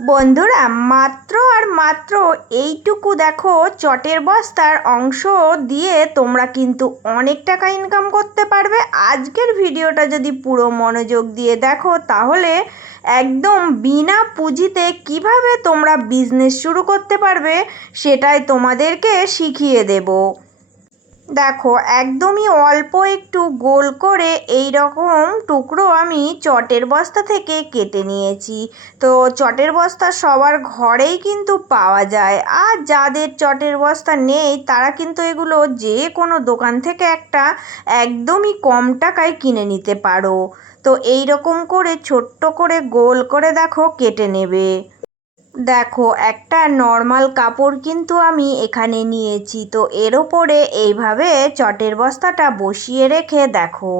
বন্ধুরা, মাত্র আর মাত্র এইটুকু দেখো চটের বস্তার অংশ দিয়ে তোমরা কিন্তু অনেক টাকা ইনকাম করতে পারবে। আজকের ভিডিওটা যদি পুরো মনোযোগ দিয়ে দেখো তাহলে একদম বিনা পুঁজিতে কিভাবে তোমরা বিজনেস শুরু করতে পারবে সেটাই তোমাদেরকে শিখিয়ে দেব। দেখো, একদমই অল্প একটু গোল করে এই রকম টুকরো আমি চটের বস্তা থেকে কেটে নিয়েছি। তো চটের বস্তা সবার ঘরেই কিন্তু পাওয়া যায়, আর যাদের চটের বস্তা নেই তারা কিন্তু এগুলো যে কোনো দোকান থেকে একটা একদমই কম টাকায় কিনে নিতে পারো। তো এই রকম করে ছোট্ট করে গোল করে দেখো কেটে নেবে। দেখো, একটা নর্মাল কাপড় কিন্তু আমি এখানে নিয়েছি। তো এর ওপরে এইভাবে চটের বস্তাটা বসিয়ে রেখে দেখো,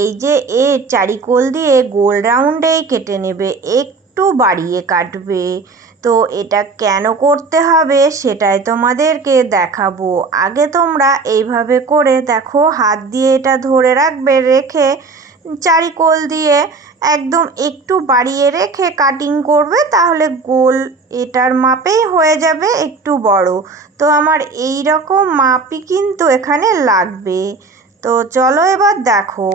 এই যে এর চারিকোল দিয়ে গোল রাউন্ডেই কেটে নেবে, একটু বাড়িয়ে কাটবে। তো এটা কেন করতে হবে সেটাই তোমাদেরকে দেখাবো। আগে তোমরা এইভাবে করে দেখো, হাত দিয়ে এটা ধরে রাখবে, রেখে চারিকোল দিয়ে একদম একটু বাড়িয়ে রেখে কাটিং করবে, তাহলে গোল এটার মাপেই হয়ে যাবে, একটু বড়। তো আমার এই রকম মাপই কিন্তু এখানে লাগবে। তো চলো এবার দেখো,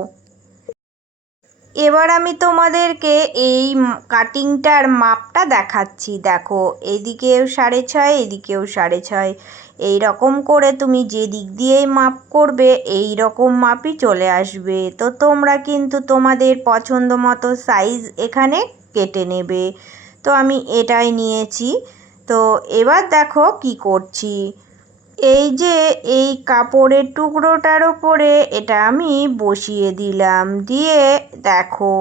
এবার আমি তোমাদেরকে এই কাটিংটার মাপটা দেখাচ্ছি। দেখো, এদিকেও 6.5, এদিকেও 6.5, এই রকম করে তুমি যে দিক দিয়েই মাপ করবে এই রকম মাপই চলে আসবে। তো তোমরা কিন্তু তোমাদের পছন্দ মতো সাইজ এখানে কেটে নেবে। তো আমি এটাই নিয়েছি। তো এবার দেখো কি করছি। এই যে এই কাপড়ের টুকরোটার ওপরে এটা আমি বসিয়ে দিলাম, দিয়ে দেখো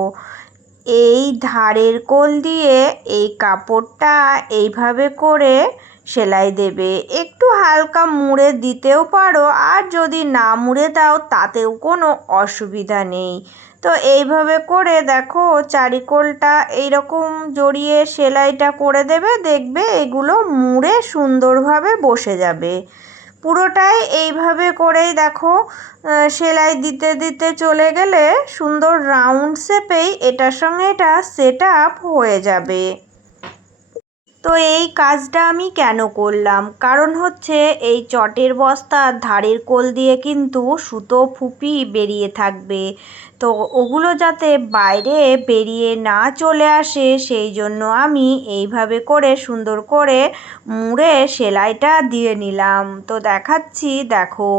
এই ধারের কোল দিয়ে এই কাপড়টা এইভাবে করে সেলাই দেবে। একটু হালকা মুড়ে দিতেও পারো, আর যদি না মুড়ে দাও তাতেও কোনো অসুবিধা নেই। তো এইভাবে করে দেখো চারিকোলটা এইরকম জড়িয়ে সেলাইটা করে দেবে, দেখবে এগুলো মুড়ে সুন্দরভাবে বসে যাবে। পুরোটাই এইভাবে করেই দেখো সেলাই দিতে দিতে চলে গেলে সুন্দর রাউন্ড শেপেই এটার সঙ্গে এটা সেট আপ হয়ে যাবে। তো এই কাজটা আমি কেন করলাম, কারণ হচ্ছে এই চটের বস্তার ধারের কোল দিয়ে কিন্তু সুতো ফুপি বেরিয়ে থাকবে। তো ওগুলো যাতে বাইরে বেরিয়ে না চলে আসে সেই জন্য আমি এইভাবে করে সুন্দর করে মুড়ে সেলাইটা দিয়ে নিলাম। তো দেখাচ্ছি, দেখো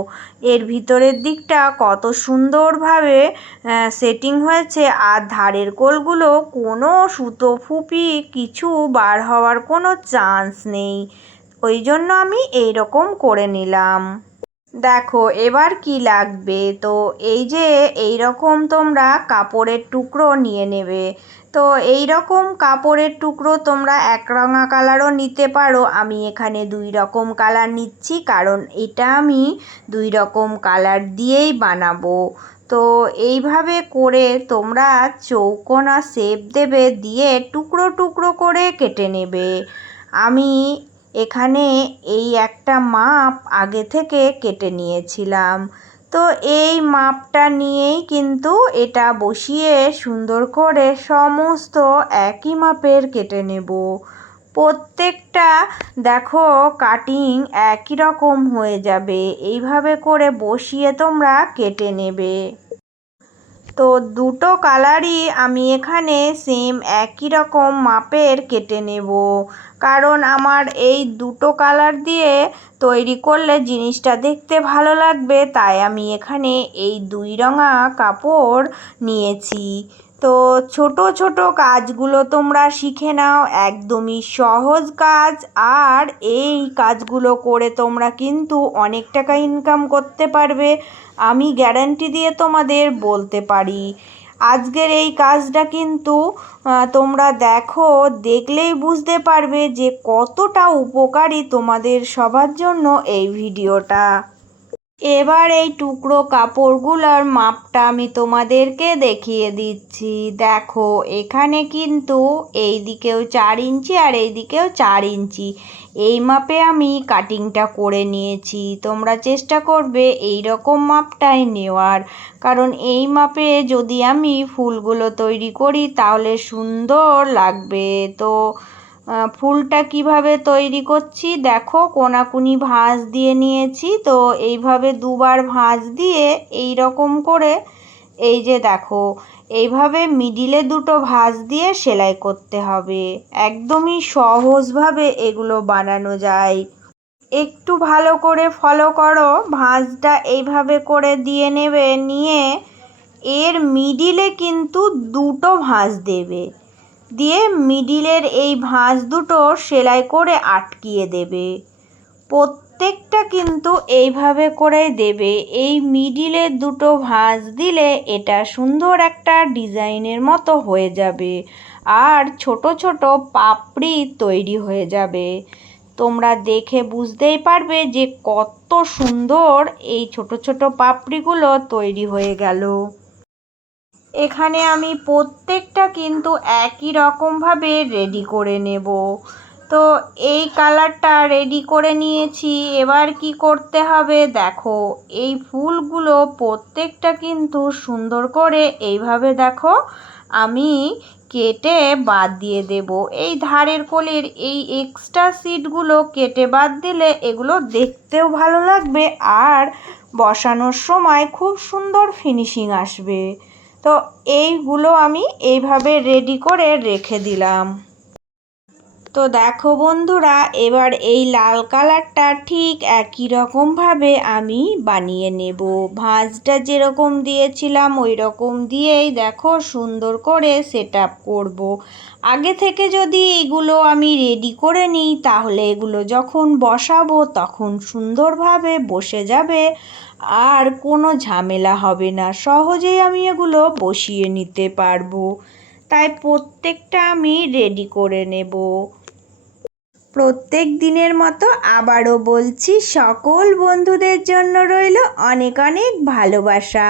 এর ভিতরের দিকটা কত সুন্দরভাবে সেটিং হয়েছে, আর ধারের কোলগুলো কোনো সুতো ফুপি কিছু বার হওয়ার কোনো চান্স নেই। ওই জন্য আমি এই রকম করে নিলাম। দেখো এবার কি লাগবে। তো এই যে এই রকম তোমরা কাপড়ের টুকরো নিয়ে নেবে। তো এই রকম কাপড়ের টুকরো তোমরা একরঙা কালারও নিতে পারো। আমি এখানে 2 রকম কালার নিচ্ছি, কারণ এটা আমি 2 রকম কালার দিয়েই বানাবো। তো এইভাবে করে তোমরা চৌকোনা শেপ দেবে, দিয়ে টুকরো টুকরো করে কেটে নেবে। আমি এখানে এই একটা মাপ আগে থেকে কেটে নিয়েছিলাম। তো এই মাপটা নিয়েই কিন্তু এটা বসিয়ে সুন্দর করে সমস্ত একই মাপের কেটে নেব। প্রত্যেকটা দেখো কাটিং একই রকম হয়ে যাবে, এইভাবে করে বসিয়ে তোমরা কেটে নেবে। তো দুটো কালারই আমি এখানে সেম একই রকম মাপের কেটে নেব, কারণ আমার এই দুটো কালার দিয়ে তৈরি করলে জিনিসটা দেখতে ভালো লাগবে, তাই আমি এখানে এই 2 রঙা কাপড় নিয়েছি। তো ছোট ছোট কাজগুলো তোমরা শিখে নাও, একদমই সহজ কাজ, আর এই কাজগুলো করে তোমরা কিন্তু অনেক টাকা ইনকাম করতে পারবে, আমি গ্যারান্টি দিয়ে তোমাদের বলতে পারি। আজকের এই কাজটা কিন্তু তোমরা দেখো, দেখলেই বুঝতে পারবে যে কতটা উপকারী তোমাদের সবার জন্য এই ভিডিওটা। এবার এই টুকরো কাপড়গুলোর মাপটা আমি তোমাদেরকে দেখিয়ে দিচ্ছি। দেখো এখানে কিন্তু এই দিকেও 4 ইঞ্চি আর এই দিকেও 4 ইঞ্চি, এই মাপে আমি কাটিংটা করে নিয়েছি। তোমরা চেষ্টা করবে এই রকম মাপটাই নেওয়ার, কারণ এই মাপে যদি আমি ফুলগুলো তৈরি করি তাহলে সুন্দর লাগবে। তো ফুলটা কিভাবে তৈরি করছি দেখো, কোনাকুনি ভাঁজ দিয়ে নিয়েছি। তো এইভাবে দুবার ভাঁজ দিয়ে এই রকম করে, এই যে দেখো, এইভাবে মিডিলে দুটো ভাঁজ দিয়ে সেলাই করতে হবে। একদমই সহজভাবে এগুলো বানানো যায়। একটু ভালো করে ফলো করো। ভাঁজটা এইভাবে করে দিয়ে নেবে, নিয়ে এর মিডিলে কিন্তু দুটো ভাঁজ দেবে, দিয়ে মিডিলের এই ভাঁজ দুটো সেলাই করে আটকিয়ে দেবে। প্রত্যেকটা কিন্তু এইভাবে করে দেবে। এই মিডিলে দুটো ভাঁজ দিলে এটা সুন্দর একটা ডিজাইনের মতো হয়ে যাবে, আর ছোট ছোট পাপড়ি তৈরি হয়ে যাবে। তোমরা দেখে বুঝতেই পারবে যে কত সুন্দর এই ছোট ছোট পাপড়িগুলো তৈরি হয়ে গেল। এখানে আমি প্রত্যেকটা কিন্তু একই রকমভাবে রেডি করে নেব। তো এই কালারটা রেডি করে নিয়েছি। এবার কি করতে হবে দেখো, এই ফুলগুলো প্রত্যেকটা কিন্তু সুন্দর করে এইভাবে দেখো আমি কেটে বাদ দিয়ে দেব। এই ধারের কোলের এই এক্সট্রা সিটগুলো কেটে বাদ দিলে এগুলো দেখতেও ভালো লাগবে, আর বসানোর সময় খুব সুন্দর ফিনিশিং আসবে। তো এইগুলো আমি এইভাবে রেডি করে রেখে দিলাম। তো দেখো বন্ধুরা, এবার এই লাল কালারটা ঠিক একই রকমভাবে আমি বানিয়ে নেব। ভাঁজটা যেরকম দিয়েছিলাম ওই রকম দিয়েই দেখো সুন্দর করে সেট আপ করবো। আগে থেকে যদি এগুলো আমি রেডি করে নিই, তাহলে এগুলো যখন বসাবো তখন সুন্দরভাবে বসে যাবে, আর কোনো ঝামেলা হবে না। সহজেই আমি এগুলো বসিয়ে নিতে পারবো। তাই প্রত্যেকটা আমি রেডি করে নেব। প্রত্যেক দিনের মতো আবারও বলছি, সকল বন্ধুদের জন্য রইল অনেক অনেক ভালোবাসা।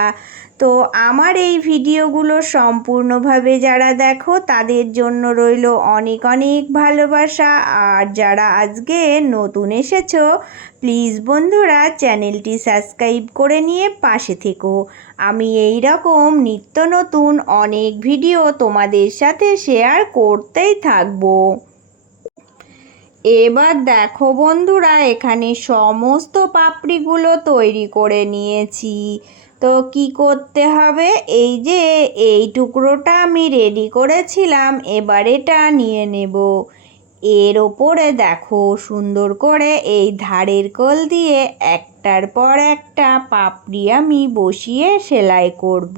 তো আমার এই ভিডিওগুলো সম্পূর্ণভাবে যারা দেখো তাদের জন্য রইল অনেক অনেক ভালোবাসা। আর যারা আজকে নতুন এসেছো, প্লিজ বন্ধুরা চ্যানেলটি সাবস্ক্রাইব করে নিয়ে পাশে থেকো। আমি এই রকম নিত্য নতুন অনেক ভিডিও তোমাদের সাথে শেয়ার করতেই থাকবো। এবার দেখো বন্ধুরা, এখানে সমস্ত পাপড়িগুলো তৈরি করে নিয়েছি। তো কি করতে হবে, এই যে এই টুকরোটা আমি রেডি করেছিলাম, এবার এটা নিয়ে নেব। এর ওপরে দেখো সুন্দর করে এই ধারের কোল দিয়ে একটার পর একটা পাপড়ি আমি বসিয়ে সেলাই করব।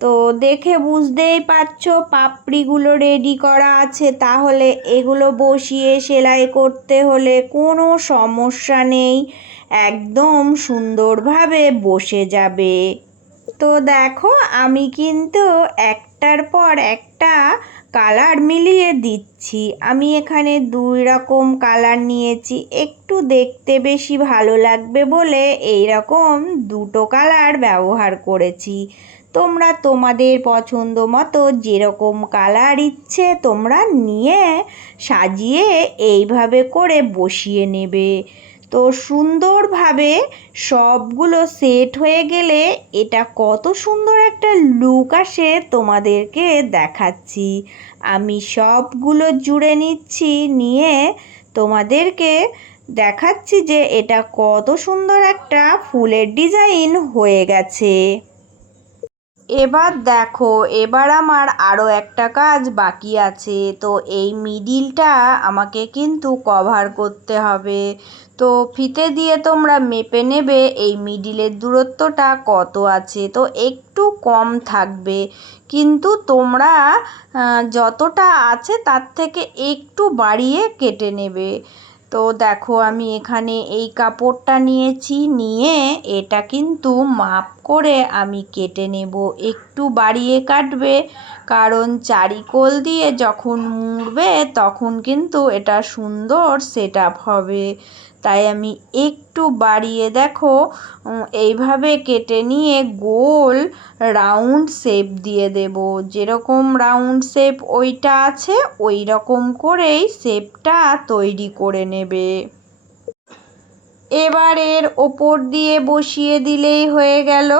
তো দেখে বুঝতেই পারছো পাপড়িগুলো রেডি করা আছে, তাহলে এগুলো বসিয়ে সেলাই করতে হলে কোনো সমস্যা নেই, একদম সুন্দরভাবে বসে যাবে। তো দেখো আমি কিন্তু একটার পর একটা কালার মিলিয়ে দিচ্ছি। আমি এখানে 2 রকম কালার নিয়েছি, একটু দেখতে বেশি ভালো লাগবে বলে এই রকম 2টো কালার ব্যবহার করেছি। তোমরা তোমাদের পছন্দ মতো যেরকম কালার ইচ্ছে তোমরা নিয়ে সাজিয়ে এইভাবে করে বসিয়ে নেবে। তো সুন্দরভাবে সবগুলো সেট হয়ে গেলে এটা কত সুন্দর একটা লুক আসে তোমাদেরকে দেখাচ্ছি। আমি সবগুলো জুড়ে নিচ্ছি, নিয়ে তোমাদেরকে দেখাচ্ছি যে এটা কত সুন্দর একটা ফুলের ডিজাইন হয়ে গেছে। এবার দেখো, এবার আমার আরও একটা কাজ বাকি আছে। তো এই মিডিলটা আমাকে কিন্তু কভার করতে হবে। তো ফিতে দিয়ে তোমরা মেপে নেবে এই মিডিলের দূরত্বটা কত আছে। তো একটু কম থাকবে, কিন্তু তোমরা যতটা আছে তার থেকে একটু বাড়িয়ে কেটে নেবে। তো দেখো আমি এখানে এই কাপড়টা নিয়েছি, নিয়ে এটা কিন্তু মাপ করে আমি কেটে নেব। একটু বাড়িয়ে কাটবে, কারণ চারিকোল দিয়ে যখন মুড়বে তখন কিন্তু এটা সুন্দর সেট আপ হবে। তাই আমি একটু বাড়িয়ে দেখো এইভাবে কেটে নিয়ে গোল রাউন্ড শেপ দিয়ে দেব। যেরকম রাউন্ড শেপ ওইটা আছে ওই রকম করেই শেপটা তৈরি করে নেবে। এবার এর ওপর দিয়ে বসিয়ে দিলেই হয়ে গেল।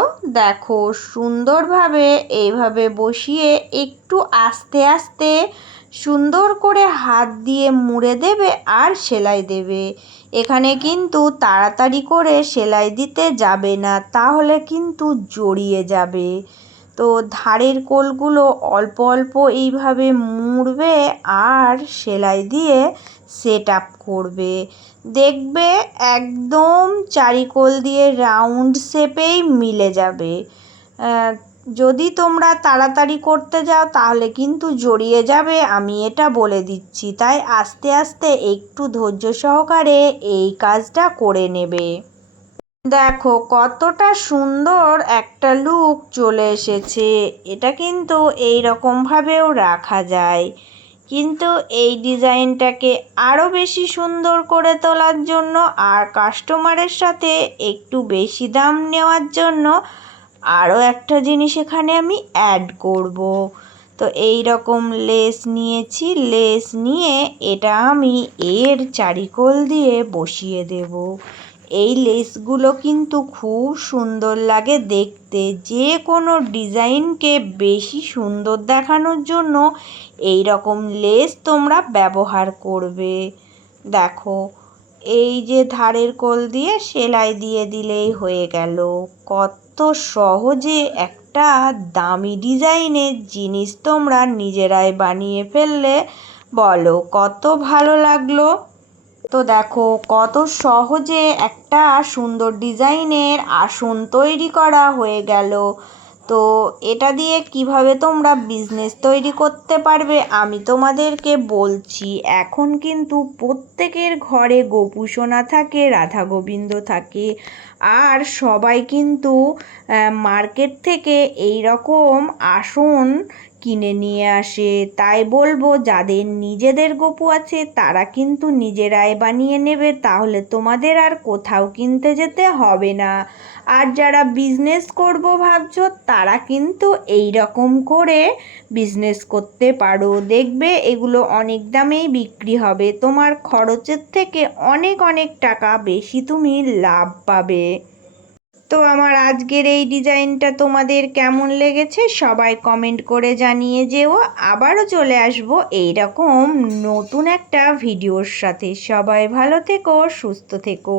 দেখো সুন্দরভাবে এইভাবে বসিয়ে একটু আস্তে আস্তে সুন্দর করে হাত দিয়ে মুড়ে দেবে আর সেলাই দেবে। এখানে কিন্তু তাড়াতাড়ি করে সেলাই দিতে যাবে না, তাহলে কিন্তু জড়িয়ে যাবে। তো ধারের কোলগুলো অল্প অল্প এইভাবে মুড়বে আর সেলাই দিয়ে সেট আপ করবে। দেখবে একদম চারিকোল দিয়ে রাউন্ড শেপেই মিলে যাবে। যদি তোমরা তাড়াতাড়ি করতে যাও তাহলে কিন্তু জড়িয়ে যাবে, আমি এটা বলে দিচ্ছি। তাই আস্তে আস্তে একটু ধৈর্য সহকারে এই কাজটা করে নেবে। দেখো কতটা সুন্দর একটা লুক চলে এসেছে। এটা কিন্তু এই রকমভাবেও রাখা যায়, কিন্তু এই ডিজাইনটাকে আরও বেশি সুন্দর করে তোলার জন্য আর কাস্টমারের সাথে একটু বেশি দাম নেওয়ার জন্য আরও একটা জিনিস এখানে আমি অ্যাড করব। তো এই রকম লেস নিয়েছি, লেস নিয়ে এটা আমি এর চারিকোল দিয়ে বসিয়ে দেব। এই লেসগুলো কিন্তু খুব সুন্দর লাগে দেখতে। যে কোনো ডিজাইনকে বেশি সুন্দর দেখানোর জন্য এই রকম লেস তোমরা ব্যবহার করবে। দেখো এই যে ধারের কোল দিয়ে সেলাই দিয়ে দিলেই হয়ে গেল। কত সহজে একটা দামি ডিজাইনের জিনিস তোমরা নিজেরাই বানিয়ে ফেললে, বলো কত ভালো লাগলো। তো দেখো কত সহজে একটা সুন্দর ডিজাইনের আসন তৈরি করা হয়ে গেল। তো এটা দিয়ে কিভাবে তোমরা বিজনেস তৈরি করতে পারবে আমি তোমাদেরকে বলছি। এখন কিন্তু প্রত্যেকের ঘরে গোপুসোনা থাকে, রাধা গোবিন্দ থাকে, আর সবাই কিন্তু মার্কেট থেকে এই রকম আসন কিনে নিয়ে আসে। তাই বলবো যাদের নিজেদের গপু আছে তারা কিন্তু নিজেরাই বানিয়ে নেবে, তাহলে তোমাদের আর কোথাও কিনতে যেতে হবে না। আর যারা বিজনেস করবো ভাবছো তারা কিন্তু এই রকম করে বিজনেস করতে পারো। দেখবে এগুলো অনেক দামেই বিক্রি হবে, তোমার খরচের থেকে অনেক অনেক টাকা বেশি তুমি লাভ পাবে। তো আমার আজকের এই ডিজাইনটা তোমাদের কেমন লেগেছে সবাই কমেন্ট করে জানিয়ে যেও। আবারও চলে আসবো এইরকম নতুন একটা ভিডিওর সাথে। সবাই ভালো থেকো, সুস্থ থেকো।